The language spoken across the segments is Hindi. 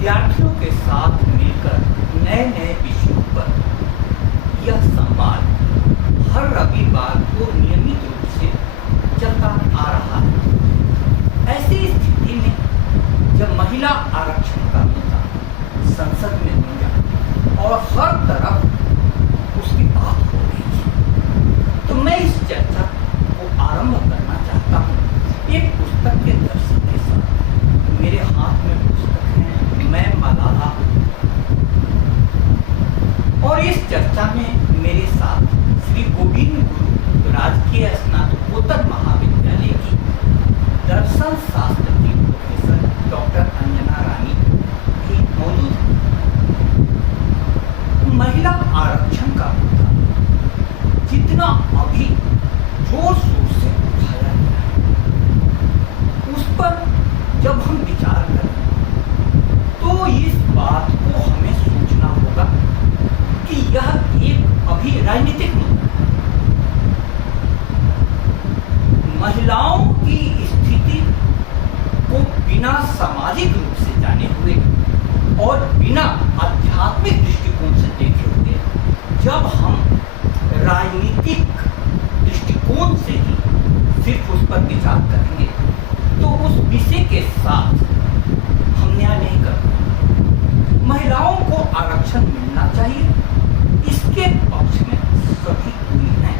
विद्यार्थियों के साथ मिलकर नए नए विषयों पर यह संवाद हर रविवार को नियमित रूप से चलता आ रहा है। ऐसी स्थिति में जब महिला आरक्षण का मुद्दा संसद में गूंजा और हर तरफ उसकी बात हो रही है, तो मैं इस चर्चा को आरंभ करना चाहता हूँ एक पुस्तक के दर्शन के साथ। मेरे हाथ में पुस्तक है मैं मलाला हूँ, और इस चर्चा में मेरे साथ श्री गोविंद गुरु राजकीय स्नातकोत्तर महाविद्यालय की दर्शन शास्त्र की प्रोफेसर डॉक्टर अंजना रानी भी मौजूद है। महिला आरक्षण का मुद्दा जितना अभी जोर शोर से उठाया गया है, उस पर जब हम विचार करें तो इस बात को हमें सोचना होगा कि यह एक अभी राजनीतिक मुद्दा है। महिलाओं की स्थिति को बिना सामाजिक रूप से जाने हुए और बिना आध्यात्मिक दृष्टिकोण से देखे हुए जब हम राजनीतिक दृष्टिकोण से ही सिर्फ उस पर विचार करेंगे तो उस विषय के साथ हम न्याय नहीं कर पाएंगे। महिलाओं को आरक्षण मिलना चाहिए, इसके पक्ष में सभी कोई हैं,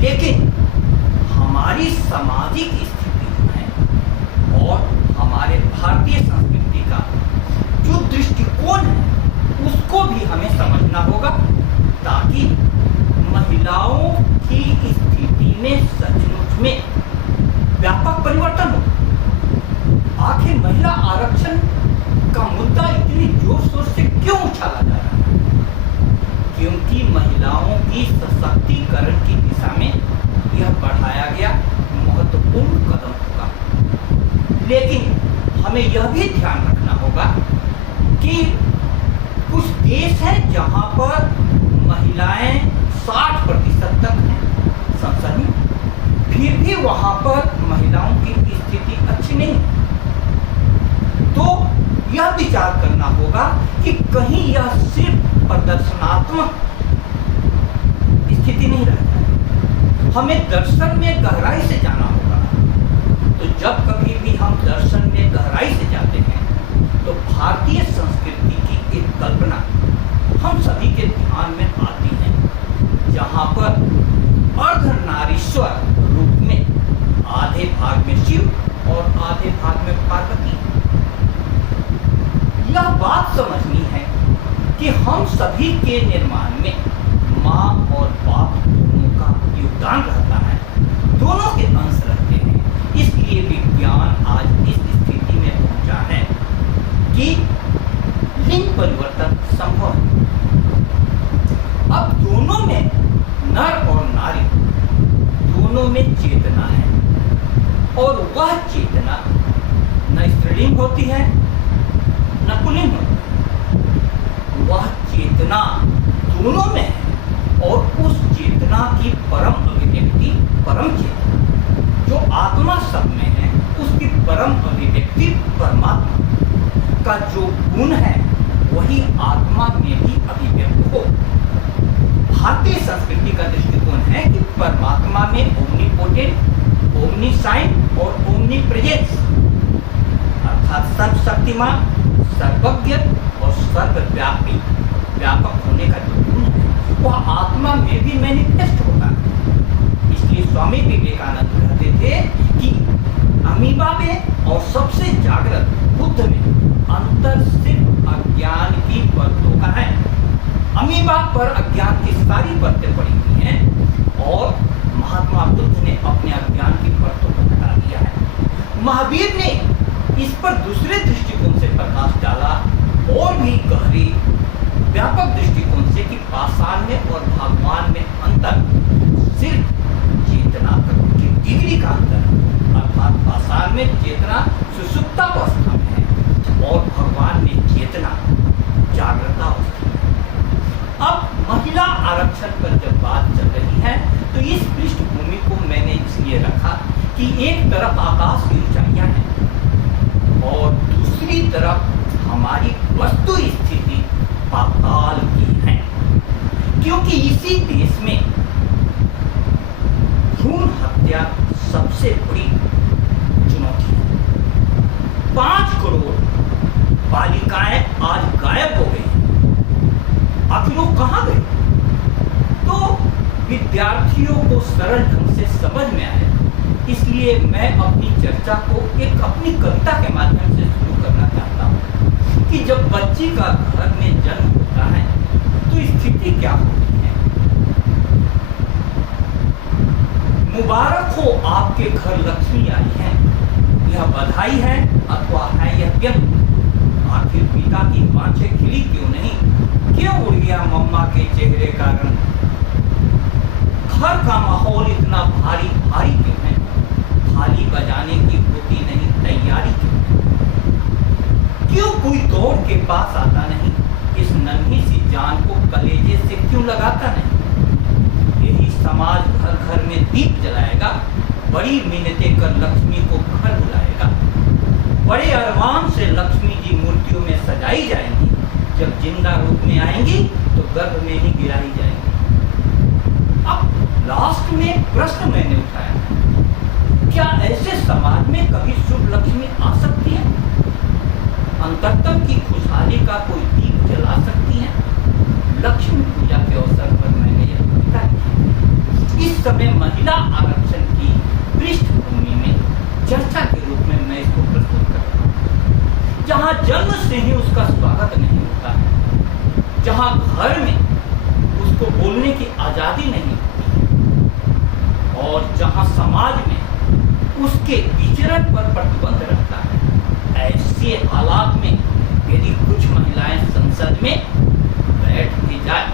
लेकिन हमारी सामाजिक स्थिति जो है और हमारे भारतीय संस्कृति का जो दृष्टिकोण है उसको भी हमें समझना होगा, ताकि महिलाओं की स्थिति में सचमुच में व्यापक परिवर्तन हो। आखिर महिला आरक्षण का मुद्दा इतनी जोर शोर से क्यों उछाला जा रहा है? क्योंकि महिलाओं की सशक्तिकरण की दिशा में यह बढ़ाया गया महत्वपूर्ण कदम होगा। लेकिन हमें यह भी ध्यान रखना होगा कि कुछ देश हैं जहां पर महिलाएं 60% तक हैं संसद में, फिर भी वहां पर महिलाओं की स्थिति अच्छी नहीं। तो यह विचार करना होगा कि कहीं यह सिर्फ प्रदर्शनात्मक स्थिति नहीं रह जाए, हमें दर्शन में गहराई से जाना होगा। तो जब कभी भी हम दर्शन में गहराई से जाते हैं तो भारतीय संस्कृति की एक कल्पना हम सभी के ध्यान में आती है, जहां पर अर्धनारीश्वर रूप में आधे भाग में शिव और आधे भाग में पार्वती। यह बात समझनी है कि हम सभी के निर्माण में माँ और बाप दोनों का योगदान रहता है, दोनों के अंश रहते हैं। इसलिए विज्ञान आज इस स्थिति में पहुंचा है कि लिंग परिवर्तन संभव है। अब दोनों में, नर और नारी दोनों में चेतना है, और वह चेतना न स्त्रीलिंग होती है न पुल्लिंग होती है। वह चेतना दोनों में है, और उस चेतना की परम अभिव्यक्ति परम चेतना जो आत्मा सब में है, उसकी परम अभिव्यक्ति परमात्मा का जो गुण है वही आत्मा में भी अभिव्यक्त हो। भारतीय संस्कृति का दृष्टिकोण है कि परमात्मा में ओमनीपोटेंट, ओमनीसाइंट और ओमनीप्रेजेंस अर्थात सर्वशक्तिमान, सर्वज्ञ और सर्वव्यापी, व्यापक होने का जो गुण है वह आत्मा में भी मैनिफेस्ट होता है। इसलिए स्वामी विवेकानंद कहते थे कि अमीबा में और सबसे जागृत बुद्ध में अंतर सिर्फ अज्ञान की परतों का है। अमीबा पर अज्ञान की सारी परतें पड़ी हुई हैं और महात्मा बुद्ध ने अपने अज्ञान की परतों को हटा दिया है। महावीर ने इस पर दूसरे दृष्टिकोण से प्रकाश डाला और भी गहरी व्यापक दृष्टिकोण से कि पाषाण में और भगवान में अंतर सिर्फ चेतना की डिग्री का अंतर है। अर्थात पाषाण में चेतना सुषुप्तावस्था में है और भगवान में चेतना जागृतावस्था में। अब महिला आरक्षण पर जब बात चल रही है तो इस पृष्ठभूमि को मैंने इसलिए रखा कि एक तरफ आकाश की ऊंचाइयां हैं और दूसरी दूसरी तरफ हमारी वस्तु स्थिति पाताल की है, क्योंकि इसी देश में भ्रूण हत्या सबसे बड़ी चुनौती है। 5 करोड़ बालिकाएं आज गायब हो गई। आखिर वो कहाँ गए? तो विद्यार्थियों को सरल ढंग से समझ में आए, इसलिए मैं अपनी चर्चा को एक अपनी कविता के माध्यम से शुरू करना चाहता हूँ कि जब बच्ची का घर में जन्म होता है तो स्थिति क्या होती है। मुबारक हो आपके घर लक्ष्मी आई है, यह बधाई है अथवा है यह व्यंग। आखिर पिता की बाँछें खिली क्यों नहीं, क्यों उड़ गया मम्मा के चेहरे का रंग। घर का माहौल इतना भारी भारी क्यों है, थाली बजाने की होती नहीं तैयारी क्यों कोई दौड़ के पास आता नहीं, इस नन्ही सी जान को कलेजे से क्यों लगाता नहीं। यही समाज घर घर में दीप जलाएगा, बड़ी मिन्नतें कर लक्ष्मी को घर बुलाएगा। बड़े अरमान से लक्ष्मी जी मूर्तियों में सजाई जाएंगी, जब जिंदा रूप में आएंगी तो गर्भ में ही गिराई जाएंगी। अब लास्ट में एक प्रश्न मैंने उठाया, क्या ऐसे समाज में कभी शुभ लक्ष्मी आ सकती है, अंतरतम की खुशहाली का कोई दीप जला सकती है। लक्ष्मी पूजा के अवसर पर मैंने यह कविता लिखी। इस समय महिला आरक्षण की पृष्ठभूमि में चर्चा के रूप में मैं इसको प्रस्तुत करता हूँ। जहाँ जन्म से ही उसका स्वागत नहीं होता है, जहाँ घर में उसको बोलने की आजादी नहीं होती, और जहाँ समाज में उसके विचरण पर प्रतिबंध रहता है। ऐसे हालात में यदि कुछ महिलाएं संसद में बैठ भी जाए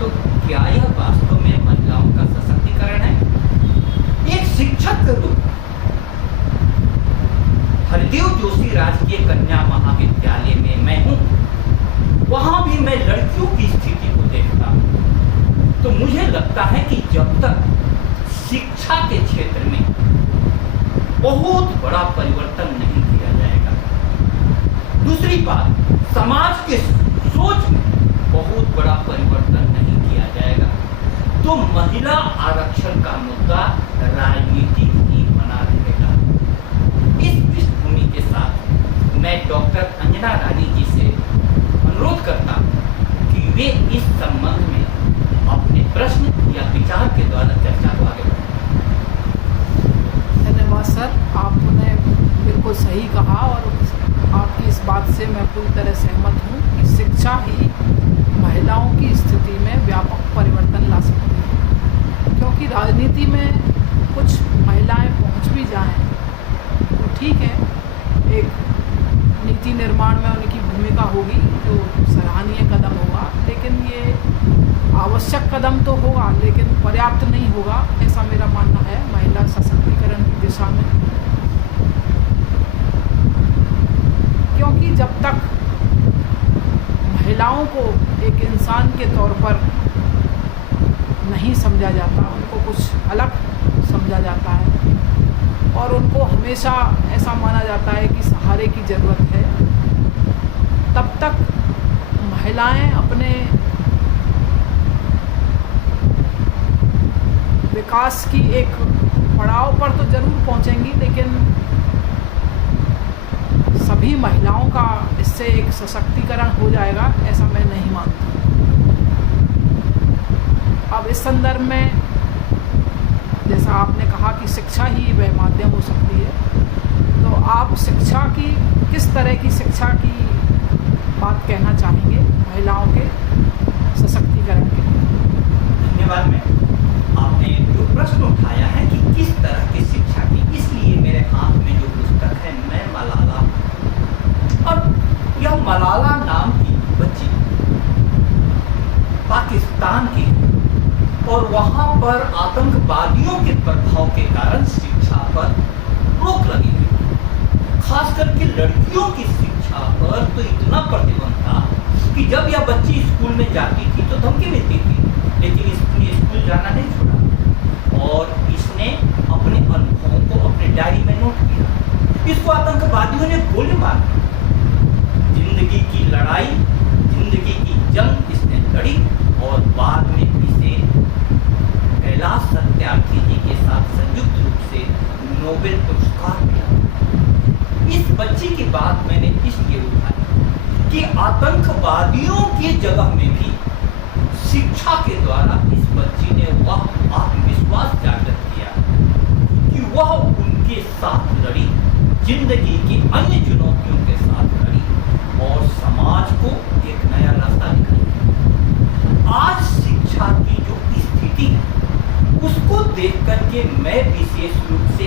तो क्या यह वास्तव में महिलाओं का सशक्तिकरण है। एक शिक्षक के रूप हरदेव जोशी राजकीय कन्या महाविद्यालय में मैं हूँ, वहां भी मैं लड़कियों की स्थिति को देखता हूँ, तो मुझे लगता है कि जब तक शिक्षा के क्षेत्र में बहुत बड़ा परिवर्तन नहीं किया जाएगा, दूसरी बात समाज के सोच में बहुत बड़ा परिवर्तन नहीं किया जाएगा, तो महिला आरक्षण का मुद्दा राजनीति ही बना रहेगा। इस पृष्ठभूमि के साथ मैं डॉक्टर अंजना रानी जी से अनुरोध करता हूँ कि वे इस संबंध में अपने प्रश्न या विचार के द्वारा चर्चा को आगे बढ़ाएं। धन्यवाद सर, आपने बिल्कुल सही कहा और आपकी इस बात से मैं पूरी तरह सहमत हूँ कि शिक्षा ही महिलाओं की स्थिति में व्यापक परिवर्तन ला सकती है। क्योंकि राजनीति में कुछ महिलाएं पहुँच भी जाएं तो ठीक है, एक नीति निर्माण में उनकी भूमिका होगी जो सराहनीय कदम होगा, लेकिन ये आवश्यक कदम तो होगा लेकिन पर्याप्त नहीं होगा, ऐसा मेरा मानना है महिला सशक्तिकरण की दिशा में। क्योंकि जब तक महिलाओं को एक इंसान के तौर पर नहीं समझा जाता, उनको कुछ अलग समझा जाता है और उनको हमेशा ऐसा माना जाता है कि सहारे की ज़रूरत है, तब तक महिलाएं अपने विकास की एक पड़ाव पर तो ज़रूर पहुंचेंगी, लेकिन सभी महिलाओं का इससे एक सशक्तिकरण हो जाएगा ऐसा मैं नहीं मानता। अब इस संदर्भ में जैसा आपने कहा कि शिक्षा ही वह माध्यम हो सकती है, तो आप शिक्षा की किस तरह की शिक्षा की बात कहना चाहेंगे महिलाओं के सशक्तिकरण के लिए? धन्यवाद मैम, आपने जो प्रश्न उठाया है कि किस तरह की शिक्षा की, इसलिए मेरे हाथ में जो पुस्तक है मैं मलाला, और यह मलाला नाम की बच्ची पाकिस्तान की और वहाँ पर आतंकवादियों के प्रभाव के कारण शिक्षा पर रोक लगी हुई, खास करके लड़कियों की शिक्षा पर तो इतना प्रतिबंध था कि जब यह बच्ची स्कूल में जाती थी तो धमकी मिलती थी, लेकिन इसने स्कूल जाना नहीं छोड़ा और इसने अपने अनुभवों को अपने डायरी में नोट किया। इसको आतंकवादियों ने गोली मार दी जिंदगी की लड़ाई, जिंदगी की जंग इसने लड़ी और बाद में इसे कैलाश सत्यार्थी जी के साथ संयुक्त रूप से नोबेल पुरस्कार मिला। इस बच्ची की बात मैंने इसलिए उठाई कि आतंकवादियों की जगह में भी शिक्षा के द्वारा इस बच्ची ने वह आत्मविश्वास जागृत किया कि वह उनके साथ लड़ी, जिंदगी की अन्य चुनौतियों के साथ लड़ी और समाज को एक नया रास्ता दिखाई। आज शिक्षा की जो स्थिति है उसको देख करके मैं विशेष रूप से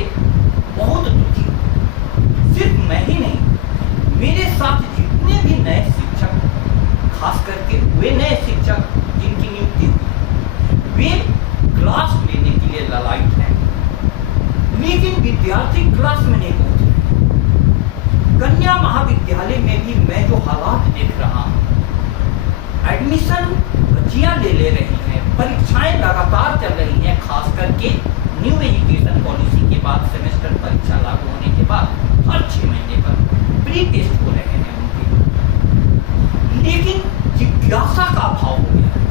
बहुत दुखी हूँ। सिर्फ मैं ही नहीं, मेरे साथ जितने भी नए शिक्षक, खास करके वे नए शिक्षक जिनकी नियुक्ति हुई, वे क्लास लेने के लिए ललायत हैं, लेकिन विद्यार्थी क्लास में नहीं पहुंच रहे। कन्या महाविद्यालय में भी मैं जो हालात देख रहा हूं, एडमिशन बच्चियां ले रही हैं, परीक्षाएं लगातार चल रही हैं, खास करके न्यू एजुकेशन पॉलिसी के बाद सेमेस्टर परीक्षा लागू होने के बाद हर 6 महीने पर प्री टेस्ट हो रहे हैं उनके, लेकिन जिज्ञासा का अभाव हो गया है।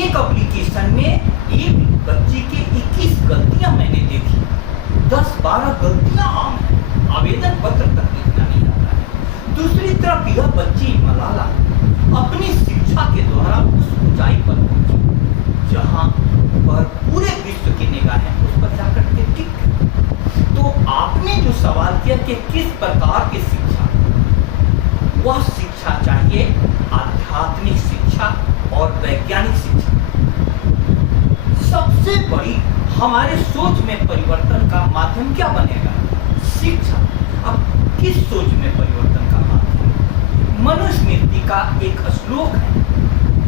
एक एप्लीकेशन में एक बच्ची के 21 गलतियां मैंने देखी, 10-12 गलतियां आम हैं, आवेदन पत्र तक लिखना नहीं आता है। दूसरी तरफ यह बच्ची मलाला अपनी शिक्षा के द्वारा उस ऊंचाई पर पहुंची जहां पर पूरे विश्व की निगाहें उस पर जाकर के टिक। तो आपने जो सवाल किया कि किस प्रकार की शिक्षा, वह शिक्षा चाहिए आध्यात्मिक शिक्षा और वैज्ञानिक शिक्षा। सबसे बड़ी हमारे सोच में परिवर्तन का माध्यम क्या बनेगा? शिक्षा। अब किस सोच में परिवर्तन का माध्यम? मनुस्मृति का एक श्लोक है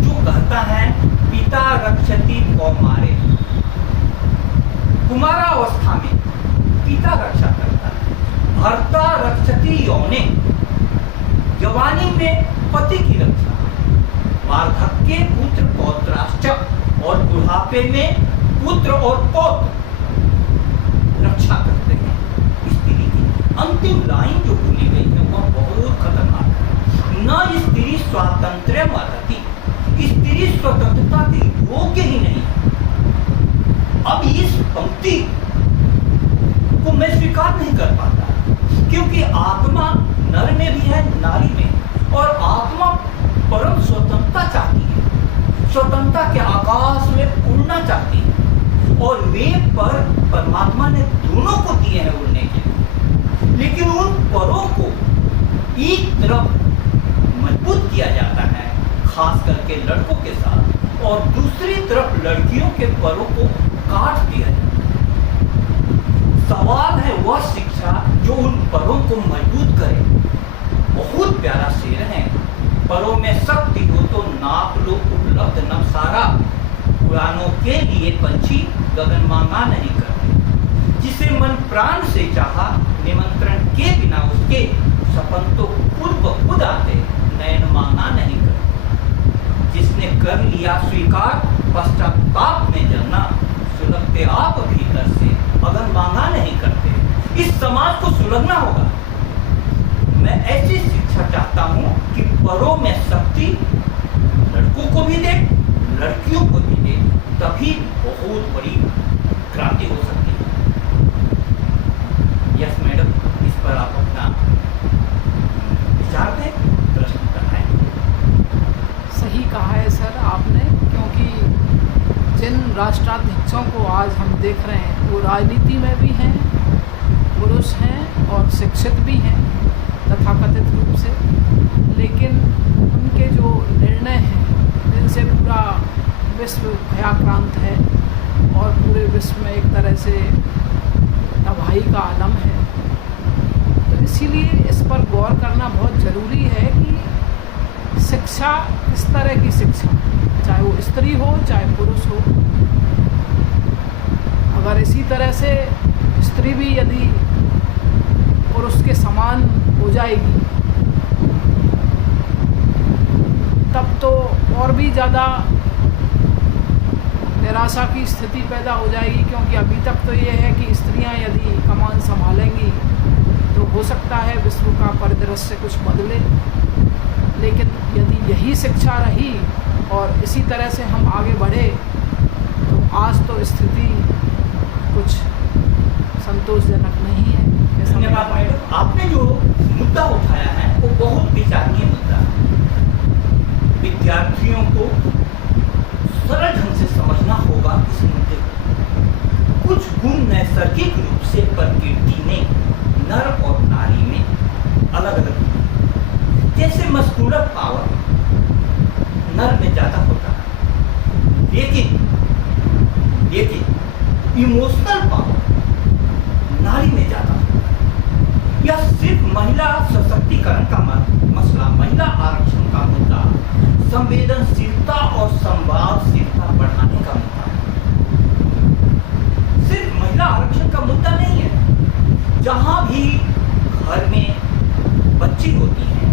जो कहता है, पिता रक्षति कौमारे। कुमारावस्था में पिता रक्षा करता है, भर्ता रक्षति यौने, जवानी में पति की रक्षा, वार्धक्ये पुत्र पौत्राश्च, और बुढ़ापे में पुत्र और पौत्र रक्षा करते हैं। स्त्री की अंतिम लाइन जो भूली गई है वह बहुत खतरनाक है। न स्त्री स्वातंत्र्य मदति, स्त्री स्वतंत्रता के योग्य ही नहीं है। अब इस पंक्ति को मैं स्वीकार नहीं कर पाता, क्योंकि आत्मा नर में भी है, नारी में, और आत्मा परम स्वतंत्रता चाहती है, स्वतंत्रता के आकाश में उड़ना चाहती है, और वे पर परमात्मा ने दोनों को दिए हैं उड़ने के लिए। लेकिन उन परों को एक तरफ मजबूत किया जाता है, खास करके लड़कों के साथ, और दूसरी तरफ लड़कियों के परों को काट दिया जाता है। सवाल है वह शिक्षा जो उन परों को मजबूत करे। बहुत प्यारा शेर है, परों में शक्ति हो तो नाप लो उपलब्ध नवसारा, उड़ानों के लिए पंछी गगन मांगा नहीं करते, जिसे मन प्राण से चाहा निमंत्रण के बिना उसके, सपन तो पूर्व खुद आते नयन मांगा नहीं करते। जिसने कर लिया स्वीकार पश्चाताप में जलना, सुलगते आप भीतर से अगर मांगा नहीं करते। इस समाज को सुलगना होगा। मैं ऐसी शिक्षा चाहता हूं कि परों में शक्ति लड़कों को भी दे, लड़कियों को भी दे, तभी बहुत बड़ी क्रांति हो सकती है। यस मैडम, इस पर आप अपना विचार दें, प्रश्न उठाएं। सही कहा है सर आपने, क्योंकि जिन राष्ट्राध्यक्षों को आज हम देख रहे हैं वो राजनीति में भी हैं, पुरुष हैं और शिक्षित भी हैं तथाकथित रूप से, लेकिन उनके जो निर्णय हैं जिनसे पूरा विश्व भयाक्रांत है और पूरे विश्व में एक तरह से तबाही का आलम है। तो इसीलिए इस पर गौर करना बहुत ज़रूरी है कि शिक्षा किस तरह की शिक्षा, चाहे वो स्त्री हो चाहे पुरुष हो। अगर इसी तरह से स्त्री भी यदि पुरुष के समान हो जाएगी तब तो और भी ज़्यादा निराशा की स्थिति पैदा हो जाएगी, क्योंकि अभी तक तो ये है कि स्त्रियां यदि कमान संभालेंगी तो तो हो सकता है विश्व का परिदृश्य कुछ बदले, लेकिन यदि यही शिक्षा रही और इसी तरह से हम आगे बढ़े तो आज तो स्थिति कुछ संतोषजनक नहीं है। ऐसा धन्यवाद मैडम। आपने जो मुद्दा उठाया है वो बहुत विचारणीय मुद्दा है। विद्यार्थियों को सरल ढंग से समझना होगा इस मुद्दे को। कुछ गुण नैसर्गिक रूप से प्रकृति ने नर और नारी में अलग अलग हैं। जैसे मस्कुलर पावर नर में ज्यादा होता है, लेकिन इमोशनल पावर नारी में ज्यादा होता है। यह सिर्फ महिला सशक्तिकरण का मसला, महिला आरक्षण का मुद्दा, संवेदनशीलता और संवादशीलता बढ़ाने का मुद्दा है। सिर्फ महिला आरक्षण का मुद्दा नहीं है। जहां भी घर में बच्ची होती हैं,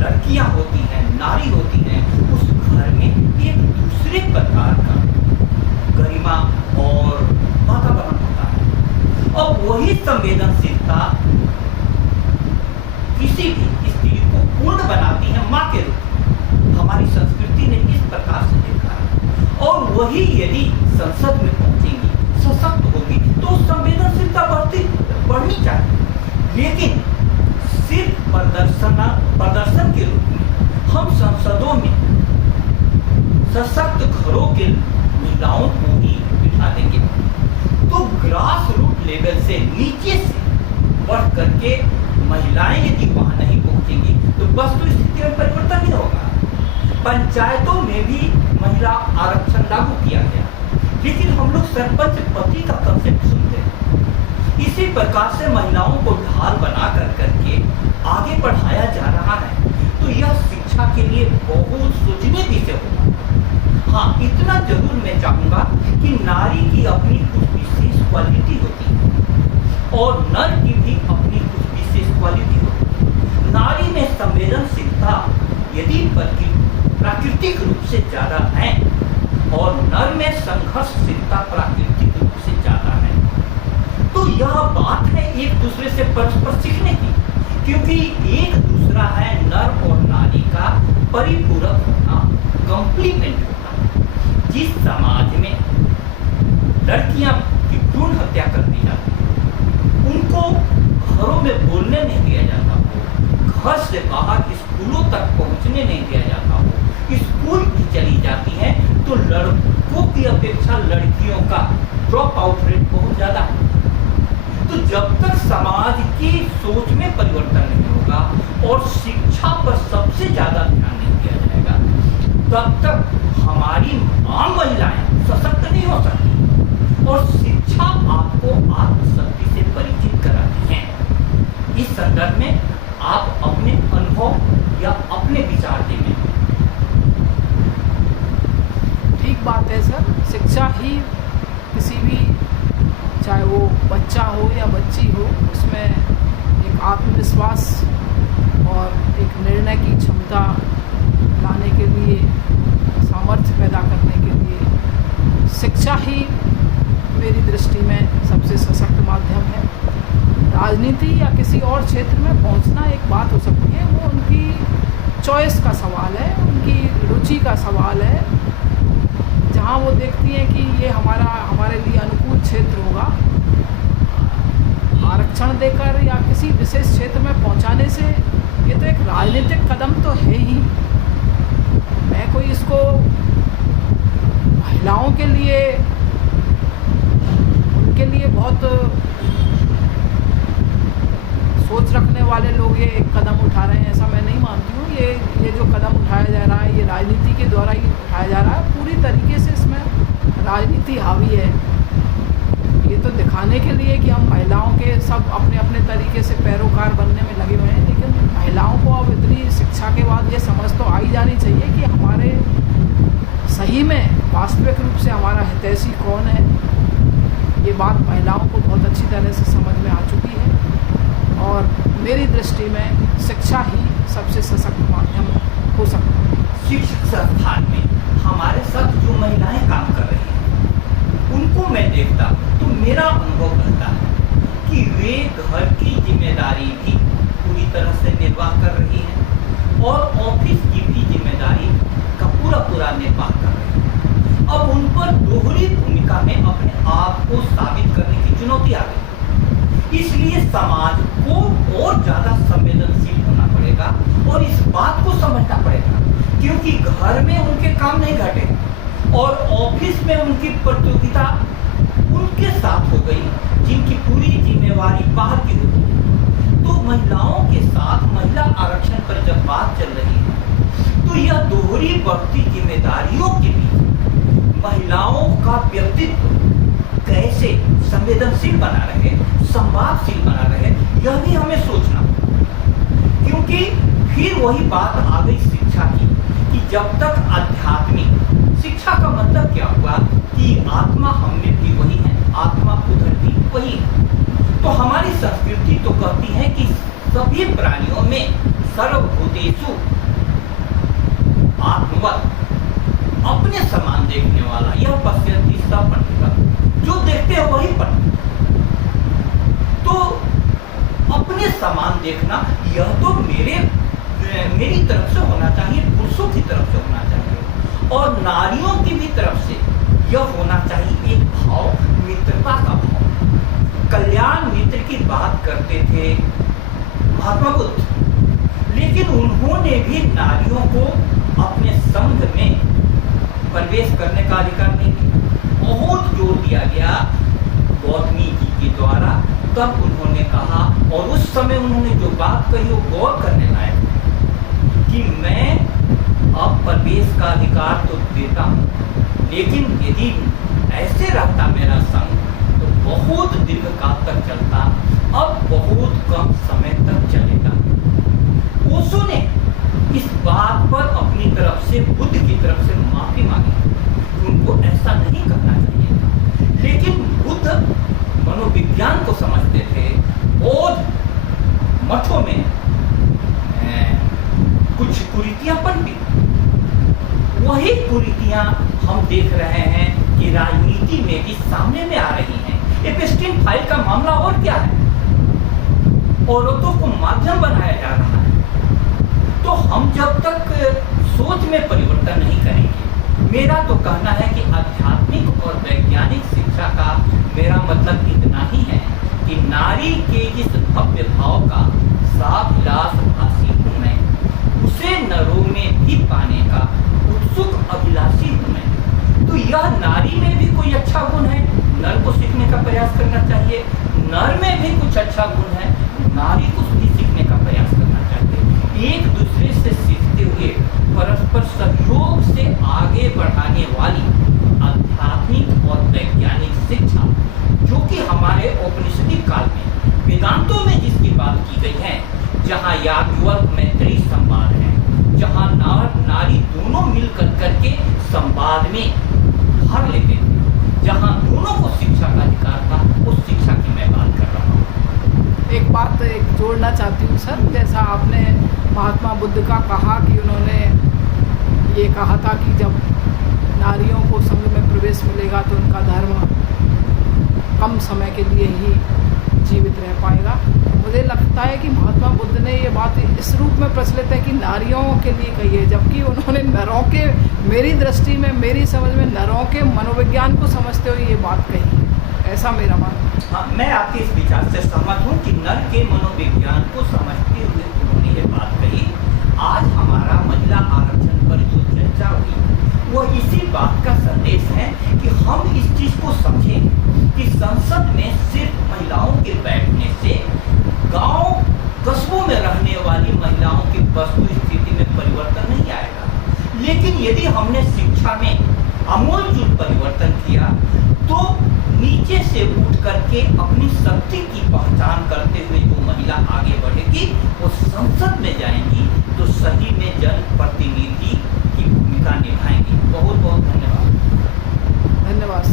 लड़कियां होती हैं, नारी होती हैं, उस घर में एक दूसरे प्रकार का गरिमा और वातावरण होता है। और वही संवेदनशीलता किसी भी स्त्री को पूर्ण बनाती है मां के रूप में। हमारी संस्कृति ने इस प्रकार से देखा है। और वही यदि संसद में पहुंचेंगी, सशक्त होगी, तो संवेदनशीलता बढ़नी चाहिए। लेकिन सिर्फ प्रदर्शन के रूप में हम संसदों में सशक्त घरों के महिलाओं को ही बिठा देंगे तो ग्रास रूट लेवल से नीचे से बढ़ करके महिलाएं यदि वहां नहीं पहुंचेंगी तो बस तो स्थिति में परिवर्तन ही होगा। पंचायतों में भी महिला आरक्षण लागू किया गया, लेकिन हम लोग सरपंच पति का कंसेप्ट सुनते हैं। इसी प्रकार से महिलाओं को ढाल बना करके आगे बढ़ाया जा रहा है। तो यह शिक्षा के लिए बहुत सोचने विषय होगा। हाँ, इतना जरूर मैं चाहूंगा कि नारी की अपनी कुछ विशेष क्वालिटी होती है और नर की भी अपनी कुछ विशेष क्वालिटी होती है। नारी में संवेदनशीलता यदि प्राकृतिक रूप से ज्यादा है और नर में संघर्षशीलता प्राकृतिक रूप से ज्यादा है, तो यह बात है एक दूसरे से परस्पर सीखने की, क्योंकि एक दूसरा है नर और नारी का परिपूरक होना, कंप्लीमेंट होना। जिस समाज में लड़कियां की भ्रूण हत्या कर दी जाती है, उनको घरों में बोलने नहीं दिया जाता हो, घर से बाहर स्कूलों तक पहुंचने नहीं दिया जाता हो, स्कूल भी चली जाती हैं, तो लड़कों की अपेक्षा लड़कियों का ड्रॉप आउट रेट बहुत ज्यादा है। तो जब तक समाज की सोच में परिवर्तन नहीं होगा और शिक्षा पर सबसे ज्यादा ध्यान नहीं दिया जाएगा, तब तक हमारी आम महिलाएं सशक्त नहीं हो सकती। और शिक्षा आपको आत्मशक्ति से परिचित कराती है। इस संदर्भ में आप अपने अनुभव या अपने विचार देंगे। ठीक बात है सर। शिक्षा ही किसी भी, चाहे वो बच्चा हो या बच्ची हो, उसमें एक आत्मविश्वास और एक निर्णय की क्षमता लाने के लिए, सामर्थ्य पैदा करने के लिए शिक्षा ही मेरी दृष्टि में सबसे सशक्त माध्यम है। राजनीति या किसी और क्षेत्र में पहुंचना एक बात हो सकती है, वो उनकी चॉइस का सवाल है, उनकी रुचि का सवाल है। जहाँ वो देखती हैं कि ये हमारे लिए अनुकूल क्षेत्र होगा, आरक्षण देकर या किसी विशेष क्षेत्र में पहुंचाने से ये तो एक राजनीतिक कदम तो है ही। मैं कोई इसको महिलाओं के लिए, उनके लिए बहुत सोच रखने वाले लोग ये एक कदम उठा रहे हैं, ऐसा मैं नहीं मानती हूँ। ये जो कदम उठाया जा रहा है, ये राजनीति के द्वारा ही उठाया जा रहा है। पूरी तरीके से इसमें राजनीति हावी है। ये तो दिखाने के लिए कि हम महिलाओं के सब अपने अपने तरीके से पैरोकार बनने में लगे हुए हैं, लेकिन महिलाओं को अब इतनी शिक्षा के बाद ये समझ तो आई जानी चाहिए कि हमारे सही में वास्तविक रूप से हमारा हितैषी कौन है। ये बात महिलाओं को बहुत अच्छी तरह से समझ में आ चुकी है और मेरी दृष्टि में शिक्षा ही सबसे सशक्त माध्यम हो सकता है। शिक्षक संस्थान में हमारे साथ जो महिलाएं काम कर रही हैं, उनको मैं देखता तो मेरा अनुभव रहता है कि वे वे घर की जिम्मेदारी भी पूरी तरह से निर्वाह कर रही हैं और ऑफिस की भी जिम्मेदारी का पूरा निर्वाह कर रही हैं। अब उन पर दोहरी भूमिका में अपने आप को साबित करने की चुनौती आ गई। इसलिए समाज को और ज्यादा संवेदनशील होना पड़ेगा और इस बात को समझना पड़ेगा, क्योंकि घर में उनके काम नहीं घटे और ऑफिस में उनकी प्रतियोगिता उनके साथ हो गई जिनकी पूरी जिम्मेवारी बाहर की होती है। तो महिलाओं के साथ महिला आरक्षण पर जब बात चल रही है, तो यह दोहरी बढ़ती जिम्मेदारियों के बीच महिलाओं का व्यक्तित्व कैसे संवेदनशील बना रहे, संवादशील बना रहे, यह भी हमें सोचना, क्योंकि फिर वही बात आ गई शिक्षा की कि जब तक आध्यात्मिक शिक्षा का मतलब क्या हुआ कि आत्मा हम में भी वही है, आत्मा उधर भी वही है। तो हमारी संस्कृति तो कहती है कि सभी प्राणियों में सर्वभूतेषु आत्मवत्, अपने समान देखने वाला, यह पश्यति स पंडितः, जो देखते हैं वही पंडित। तो अपने समान देखना यह तो मेरी तरफ से होना चाहिए, पुरुषों की तरफ से होना चाहिए और नारियों की भी तरफ से यह होना चाहिए एक भाव, मित्रता का भाव। कल्याण मित्र की बात करते थे महात्मा बुद्ध, लेकिन उन्होंने भी नारियों को अपने संघ में प्रवेश करने का अधिकार नहीं दिया। बहुत जोर दिया गया गौतमी जी के द्वारा, तब उन्होंने कहा और उस समय उन्होंने जो बात कही वो गौर करने लायक है कि मैं अब प्रवेश का अधिकार तो देता हूँ, लेकिन यदि ऐसे रहता मेरा संघ तो बहुत दीर्घ काल तक चलता, अब बहुत कम समय तक चलेगा। ओशो ने इस बात पर अपनी तरफ से, बुद्ध की तरफ से माफी मांगी, उनको ऐसा नहीं करना चाहिए। लेकिन बुद्ध मनोविज्ञान को समझते थे। बौद्ध मठों में कुछ कुरीतियां पनपी, वही कुरीतियां हम देख रहे हैं कि राजनीति में भी सामने में आ रही हैं। एपस्टीन फाइल का मामला और क्या है, औरतों को माध्यम बनाया जा रहा है। तो हम जब तक सोच में परिवर्तन नहीं करेंगे, मेरा तो कहना है कि आध्यात्मिक और वैज्ञानिक शिक्षा का मेरा मतलब इतना ही है कि नारी के इस भव्य भाव का साभिलाषभाषी हूं मैं, उसे नरों में भी पाने का उत्सुक अभिलाषी हूं मैं। तो यह नारी में भी कोई अच्छा गुण है, नर को सीखने का प्रयास करना चाहिए। नर में भी कुछ अच्छा गुण है, नारी को भी सीखने का प्रयास करना चाहिए। एक दूसरे से सीखते हुए परस्पर सहयोग से आगे बढ़ाने वाली आध्यात्मिक और वैज्ञानिक शिक्षा, जो कि हमारे औपनिषदिक काल में वेदांतों में जिसकी बात की गई है, जहाँ याज्ञवल्क्य मैत्री संवाद है, जहाँ नर नारी दोनों मिलकर करके संवाद में भाग लेते थे, जहाँ दोनों को शिक्षा का अधिकार था, उस शिक्षा की मैं बात कर रहा हूँ। एक बात जोड़ना चाहती हूँ सर, जैसा आपने महात्मा बुद्ध का कहा कि उन्होंने ये कहा था कि जब नारियों को संघ में प्रवेश मिलेगा तो उनका धर्म कम समय के लिए ही जीवित रह पाएगा। मुझे लगता है कि महात्मा बुद्ध ने ये बात इस रूप में प्रचलित है कि नारियों के लिए कही है, जबकि उन्होंने नरों के, मेरी दृष्टि में, मेरी समझ में नरों के मनोविज्ञान को समझते हुए ये बात कही है, ऐसा मेरा मानना है। हाँ, मैं आपके इस विचार से सहमत हूँ कि नर के मनोविज्ञान को समझते हुए उन्होंने ये बात कही। आज हमारा महिला आरक्षण पर जो चर्चा हुई वह इसी बात का संदेश है कि हम इस चीज को समझें कि संसद में सिर्फ महिलाओं के बैठने से गांव कस्बों में रहने वाली महिलाओं की वस्तु स्थिति में परिवर्तन नहीं आएगा। लेकिन यदि हमने शिक्षा में आमूलचूल परिवर्तन किया तो नीचे से उठ करके अपनी शक्ति की पहचान करते हुए जो महिला आगे बढ़ेगी वो संसद में जाएंगी तो सही में जन प्रतिनिधि की भूमिका निभाएंगी। बहुत बहुत धन्यवाद। धन्यवाद।